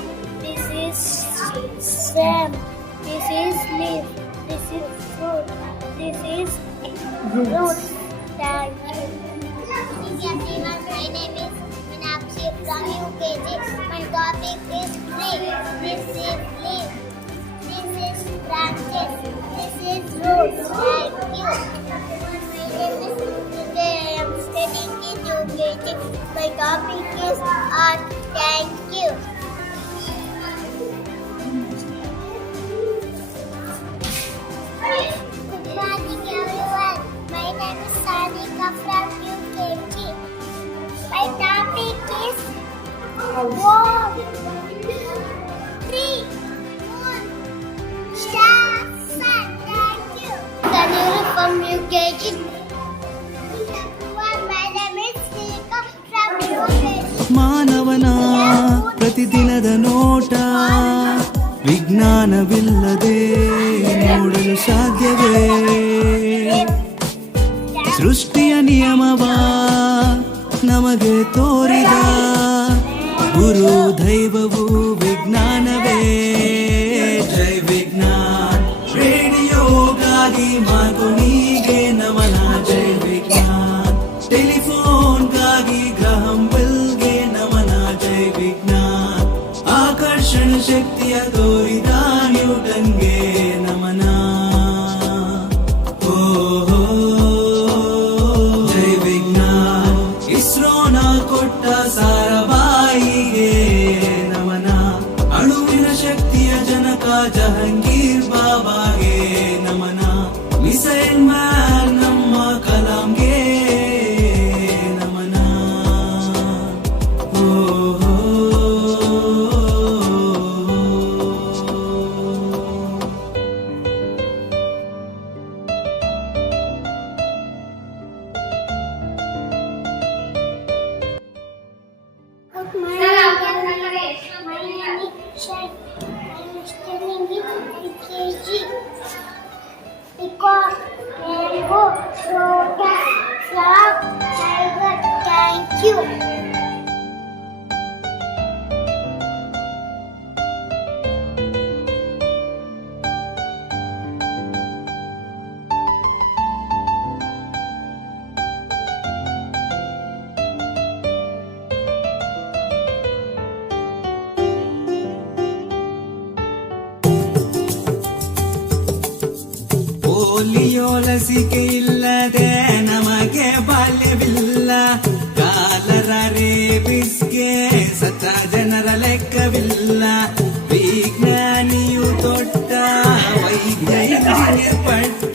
sun. This is stem. This is leaf. This is fruit. This is root. Thank you. Good evening everyone. My name is Meenakshi from UKG. My topic is tree. This is leaf. This is branches. This is root. Thank you. My name is today I am studying in UKG. My topic is art. Thank you. Good morning everyone. My name is Sanika from UKG. My topic is wall, tree, moon, star, sun. Thank you. Tanuru from UKG. Everyone, my name is Sanika from UKG. ಮಾನವನ ಪ್ರತಿದಿನದ ನೋಟ ವಿಜ್ಞಾನವಿಲ್ಲದೆ ನೋಡಲು ಸಾಧ್ಯವೇ? ಸೃಷ್ಟಿಯ ನಿಯಮವ ನಮಗೆ ತೋರಿದ ಗುರು ದೈವವು ವಿಜ್ಞಾನವೇ. ಜೈ ವಿಜ್ಞಾನ್. ರೇಡಿಯೋಗಾಗಿ ಮಾಗುಣಿಗೆ ನಮನ. ಜೈ ವಿಜ್ಞಾನ್. ಟೆಲಿಫೋನ್ಗಾಗಿ ಗ್ರಹಂ ಬೆಲ್ಗೆ ನಮನ. ಜೈ ವಿಜ್ಞಾನ್. ಆಕರ್ಷಣ ಶಕ್ತಿಯ ತೋರಿದ ನ್ಯೂಟನ್ಗೆ ನಮನ. ಜೈ ವಿಜ್ಞಾನ್. ಇಸ್ರೋನ ಕೊಟ್ಟ ಸಾರಬಾಯಿಗೆ ನಮನ. ಅಣುವಿನ ಶಕ್ತಿಯ ಜನಕ ಜಹಂಗೀರ್ ಬಾಬಾಗೆ ನಮನ. ಮಿಸೈಲ್ ಮ್ಯಾನ್ ನಮ್ಮ ಕಲಾಂಗೆ ನಮನ. My name is Shai. I am studying in UKG. Peacock, rainbow, lotus, frog, tiger. Thank you. Polio ಲಸಿಕೆ ಇಲ್ಲದೆ ನಮಗೆ ಬಾಲ್ಯವಿಲ್ಲ. ಕಾಲರ ರೇಬಿಸ್ಗೆ ಸತ್ತ ಜನರ ಲೆಕ್ಕವಿಲ್ಲ. ವಿಜ್ಞಾನಿಯು ತೊಟ್ಟ ವೈದ್ಯ ಇಂಜಿನಿಯರ್ ಪಟ್ಟ